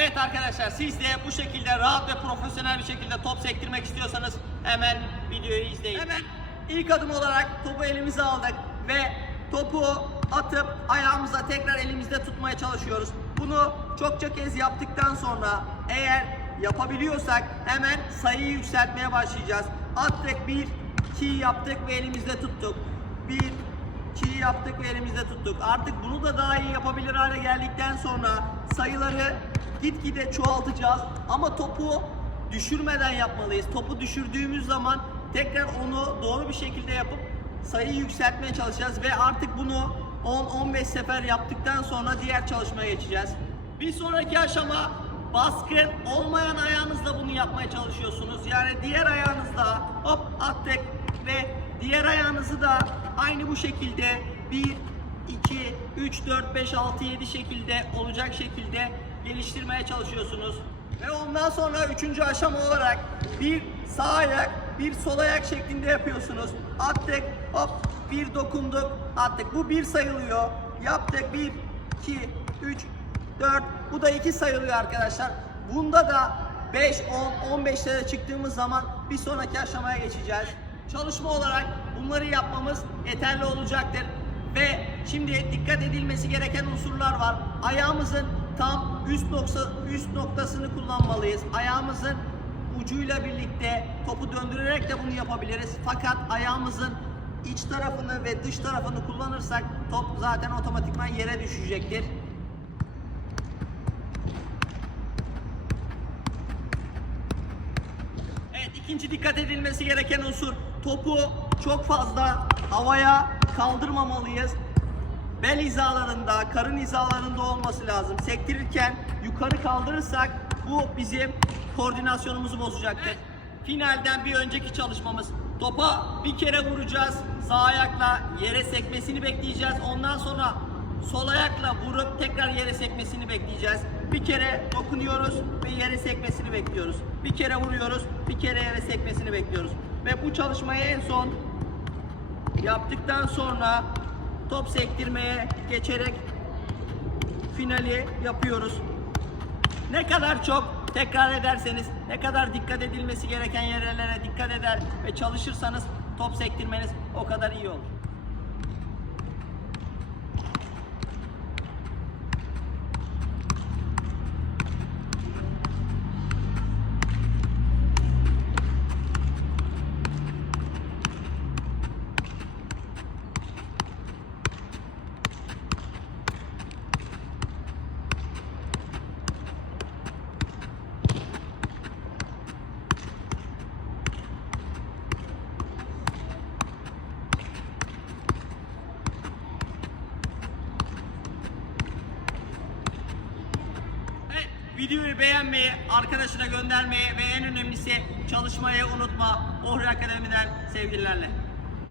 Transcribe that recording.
Evet arkadaşlar siz de bu şekilde rahat ve profesyonel bir şekilde top sektirmek istiyorsanız hemen videoyu izleyin. Hemen ilk adım olarak topu elimize aldık ve topu atıp ayağımıza tekrar elimizde tutmaya çalışıyoruz. Bunu çokça kez yaptıktan sonra eğer yapabiliyorsak hemen sayıyı yükseltmeye başlayacağız. Attık bir, iki yaptık ve elimizde tuttuk. Bir, çiğ yaptık ve elimizde tuttuk. Artık bunu da daha iyi yapabilir hale geldikten sonra sayıları gitgide çoğaltacağız. Ama topu düşürmeden yapmalıyız. Topu düşürdüğümüz zaman tekrar onu doğru bir şekilde yapıp sayıyı yükseltmeye çalışacağız ve artık bunu 10-15 sefer yaptıktan sonra diğer çalışmaya geçeceğiz. Bir sonraki aşama baskın olmayan ayağınızla bunu yapmaya çalışıyorsunuz. Yani diğer ayağınızla hop attık ve diğer ayağınızı da aynı bu şekilde 1, 2, 3, 4, 5, 6, 7 şekilde olacak şekilde geliştirmeye çalışıyorsunuz. Ve ondan sonra üçüncü aşama olarak bir sağ ayak, bir sol ayak şeklinde yapıyorsunuz. Attık, hop, bir dokunduk, attık. Bu bir sayılıyor. Yaptık, bir, iki, üç, 4. Bu da 2 sayılıyor arkadaşlar. Bunda da 5, 10, 15'lere çıktığımız zaman bir sonraki aşamaya geçeceğiz. Çalışma olarak bunları yapmamız yeterli olacaktır. Ve şimdi dikkat edilmesi gereken unsurlar var. Ayağımızın tam üst nokta üst noktasını kullanmalıyız. Ayağımızın ucuyla birlikte topu döndürerek de bunu yapabiliriz. Fakat ayağımızın iç tarafını ve dış tarafını kullanırsak top zaten otomatikman yere düşecektir. Evet ikinci dikkat edilmesi gereken unsur topu çok fazla havaya kaldırmamalıyız. Bel hizalarında, karın hizalarında olması lazım. Sektirirken yukarı kaldırırsak bu bizim koordinasyonumuzu bozacaktır. Finalden bir önceki çalışmamız topa bir kere vuracağız. Sağ ayakla yere sekmesini bekleyeceğiz. Ondan sonra sol ayakla vurup tekrar yere sekmesini bekleyeceğiz. Bir kere dokunuyoruz ve yere sekmesini bekliyoruz. Bir kere vuruyoruz, bir kere yere sekmesini bekliyoruz. Ve bu çalışmayı en son yaptıktan sonra top sektirmeye geçerek finali yapıyoruz. Ne kadar çok tekrar ederseniz, ne kadar dikkat edilmesi gereken yerlere dikkat eder ve çalışırsanız top sektirmeniz o kadar iyi olur. Evet, videoyu beğenmeyi, arkadaşına göndermeyi ve en önemlisi çalışmayı unutma. Ohri Akademi'den sevgilerle.